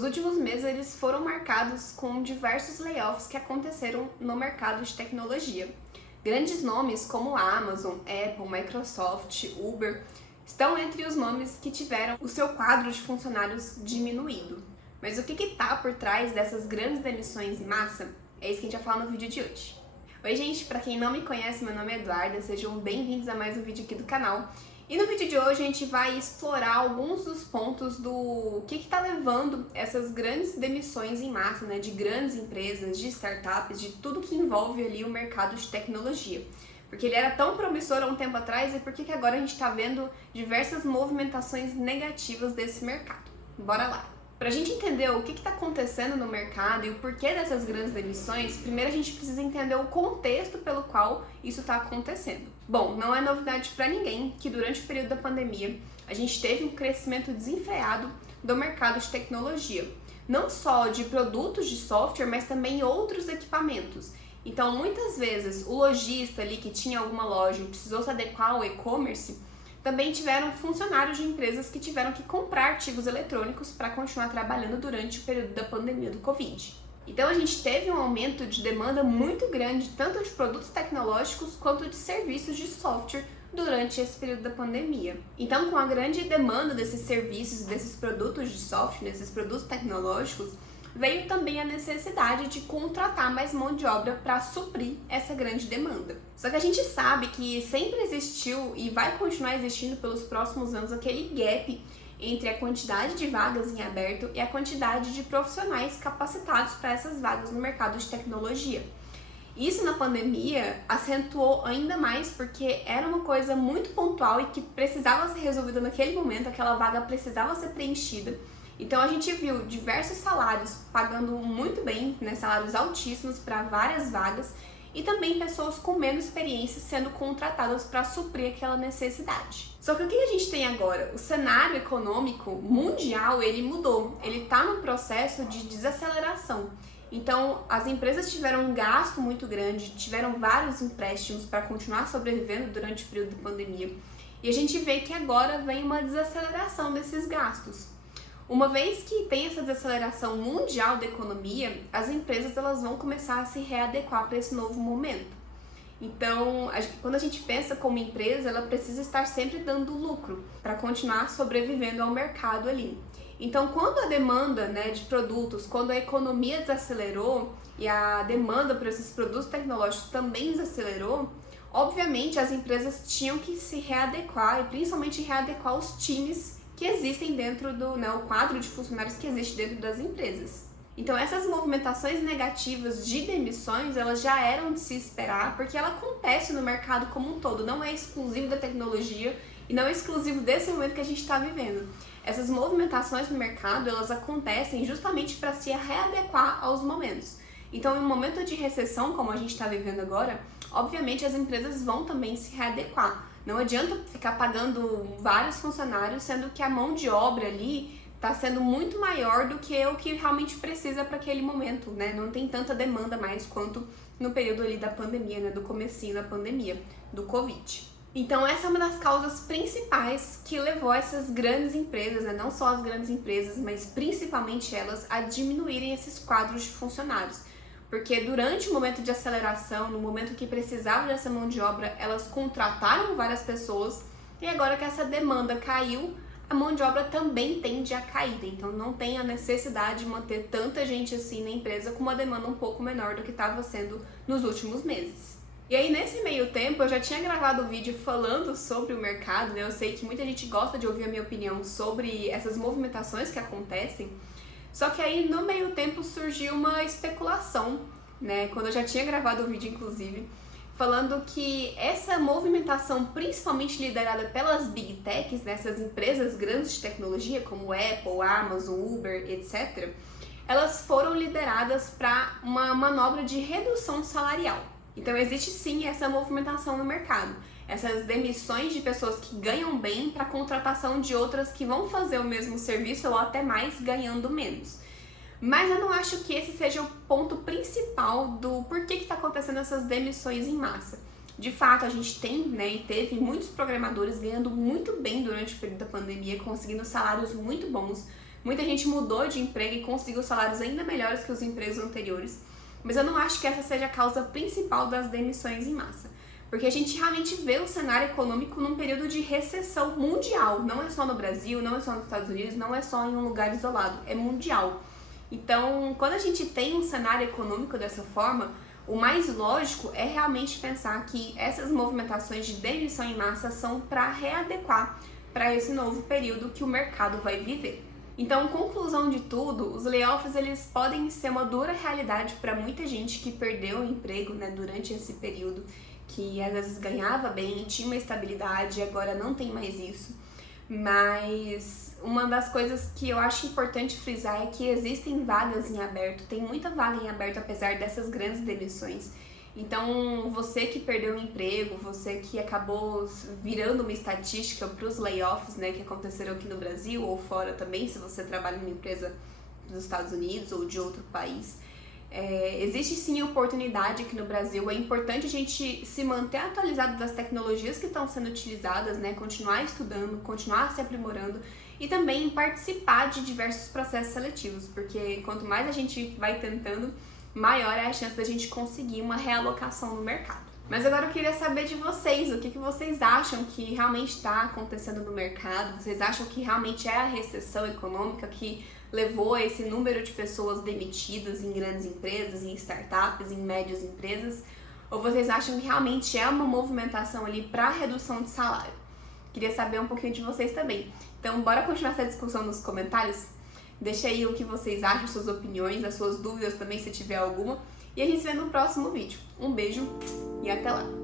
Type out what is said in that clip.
Os últimos meses eles foram marcados com diversos layoffs que aconteceram no mercado de tecnologia. Grandes nomes como Amazon, Apple, Microsoft, Uber estão entre os nomes que tiveram o seu quadro de funcionários diminuído. Mas o que está por trás dessas grandes demissões em massa? É isso que a gente vai falar no vídeo de hoje. Oi gente, para quem não me conhece, meu nome é Eduarda, sejam bem-vindos a mais um vídeo aqui do canal. E no vídeo de hoje a gente vai explorar alguns dos pontos do que está levando essas grandes demissões em massa, né, de grandes empresas, de startups, de tudo que envolve ali o mercado de tecnologia. Porque ele era tão promissor há um tempo atrás e por que agora a gente está vendo diversas movimentações negativas desse mercado. Bora lá! Para a gente entender o que está acontecendo no mercado e o porquê dessas grandes demissões, primeiro a gente precisa entender o contexto pelo qual isso está acontecendo. Bom, não é novidade para ninguém que durante o período da pandemia a gente teve um crescimento desenfreado do mercado de tecnologia, não só de produtos de software, mas também outros equipamentos. Então, muitas vezes, o lojista ali que tinha alguma loja e precisou se adequar ao e-commerce, também tiveram funcionários de empresas que tiveram que comprar artigos eletrônicos para continuar trabalhando durante o período da pandemia do Covid. Então a gente teve um aumento de demanda muito grande, tanto de produtos tecnológicos quanto de serviços de software durante esse período da pandemia. Então, com a grande demanda desses serviços, desses produtos de software, desses produtos tecnológicos, veio também a necessidade de contratar mais mão de obra para suprir essa grande demanda. Só que a gente sabe que sempre existiu e vai continuar existindo pelos próximos anos aquele gap entre a quantidade de vagas em aberto e a quantidade de profissionais capacitados para essas vagas no mercado de tecnologia. Isso na pandemia acentuou ainda mais porque era uma coisa muito pontual e que precisava ser resolvida naquele momento, aquela vaga precisava ser preenchida. Então a gente viu diversos salários pagando muito bem, né, salários altíssimos para várias vagas e também pessoas com menos experiência sendo contratadas para suprir aquela necessidade. Só que o que a gente tem agora? O cenário econômico mundial ele mudou, ele está num processo de desaceleração. Então as empresas tiveram um gasto muito grande, tiveram vários empréstimos para continuar sobrevivendo durante o período da pandemia e a gente vê que agora vem uma desaceleração desses gastos. Uma vez que tem essa desaceleração mundial da economia, as empresas elas vão começar a se readequar para esse novo momento. Então, quando a gente pensa como empresa, ela precisa estar sempre dando lucro para continuar sobrevivendo ao mercado ali. Então, quando a demanda, né, de produtos, quando a economia desacelerou e a demanda por esses produtos tecnológicos também desacelerou, obviamente as empresas tinham que se readequar e principalmente readequar os times que existem dentro do, né, o quadro de funcionários que existe dentro das empresas. Então essas movimentações negativas de demissões, elas já eram de se esperar, porque ela acontece no mercado como um todo, não é exclusivo da tecnologia e não é exclusivo desse momento que a gente está vivendo. Essas movimentações no mercado, elas acontecem justamente para se readequar aos momentos. Então, em um momento de recessão, como a gente está vivendo agora, obviamente as empresas vão também se readequar. Não adianta ficar pagando vários funcionários, sendo que a mão de obra ali está sendo muito maior do que o que realmente precisa para aquele momento, né? Não tem tanta demanda mais quanto no período ali da pandemia, né? Do comecinho da pandemia, do Covid. Então essa é uma das causas principais que levou essas grandes empresas, né? Não só as grandes empresas, mas principalmente elas, a diminuírem esses quadros de funcionários. Porque durante o momento de aceleração, no momento que precisavam dessa mão de obra, elas contrataram várias pessoas e agora que essa demanda caiu, a mão de obra também tende a cair. Então não tem a necessidade de manter tanta gente assim na empresa com uma demanda um pouco menor do que estava sendo nos últimos meses. E aí nesse meio tempo eu já tinha gravado um vídeo falando sobre o mercado, né? Eu sei que muita gente gosta de ouvir a minha opinião sobre essas movimentações que acontecem. Só que aí no meio tempo surgiu uma especulação, né, quando eu já tinha gravado o vídeo inclusive, falando que essa movimentação principalmente liderada pelas Big Techs, nessas empresas grandes de tecnologia como Apple, Amazon, Uber, etc., elas foram lideradas para uma manobra de redução salarial. Então existe sim essa movimentação no mercado. Essas demissões de pessoas que ganham bem para contratação de outras que vão fazer o mesmo serviço ou até mais ganhando menos. Mas eu não acho que esse seja o ponto principal do porquê que está acontecendo essas demissões em massa. De fato, a gente tem, né, e teve muitos programadores ganhando muito bem durante o período da pandemia, conseguindo salários muito bons, Muita gente mudou de emprego e conseguiu salários ainda melhores que os empregos anteriores, mas eu não acho que essa seja a causa principal das demissões em massa. Porque a gente realmente vê o cenário econômico num período de recessão mundial. Não é só no Brasil, não é só nos Estados Unidos, não é só em um lugar isolado, é mundial. Então, quando a gente tem um cenário econômico dessa forma, o mais lógico é realmente pensar que essas movimentações de demissão em massa são para readequar para esse novo período que o mercado vai viver. Então, conclusão de tudo, os layoffs eles podem ser uma dura realidade para muita gente que perdeu o emprego, né, durante esse período, que às vezes ganhava bem, tinha uma estabilidade e agora não tem mais isso. Mas uma das coisas que eu acho importante frisar é que existem vagas em aberto, tem muita vaga em aberto apesar dessas grandes demissões. Então, você que perdeu o emprego, você que acabou virando uma estatística para os layoffs, né, que aconteceram aqui no Brasil ou fora também, se você trabalha em uma empresa dos Estados Unidos ou de outro país, existe sim oportunidade aqui no Brasil. É importante a gente se manter atualizado das tecnologias que estão sendo utilizadas, né? Continuar estudando, continuar se aprimorando e também participar de diversos processos seletivos, porque quanto mais a gente vai tentando, maior é a chance da gente conseguir uma realocação no mercado. Mas agora eu queria saber de vocês, o que vocês acham que realmente está acontecendo no mercado? Vocês acham que realmente é a recessão econômica que levou a esse número de pessoas demitidas em grandes empresas, em startups, em médias empresas? Ou vocês acham que realmente é uma movimentação ali para redução de salário? Queria saber um pouquinho de vocês também. Então, bora continuar essa discussão nos comentários? Deixa aí o que vocês acham, suas opiniões, as suas dúvidas também, se tiver alguma. E a gente se vê no próximo vídeo. Um beijo e até lá!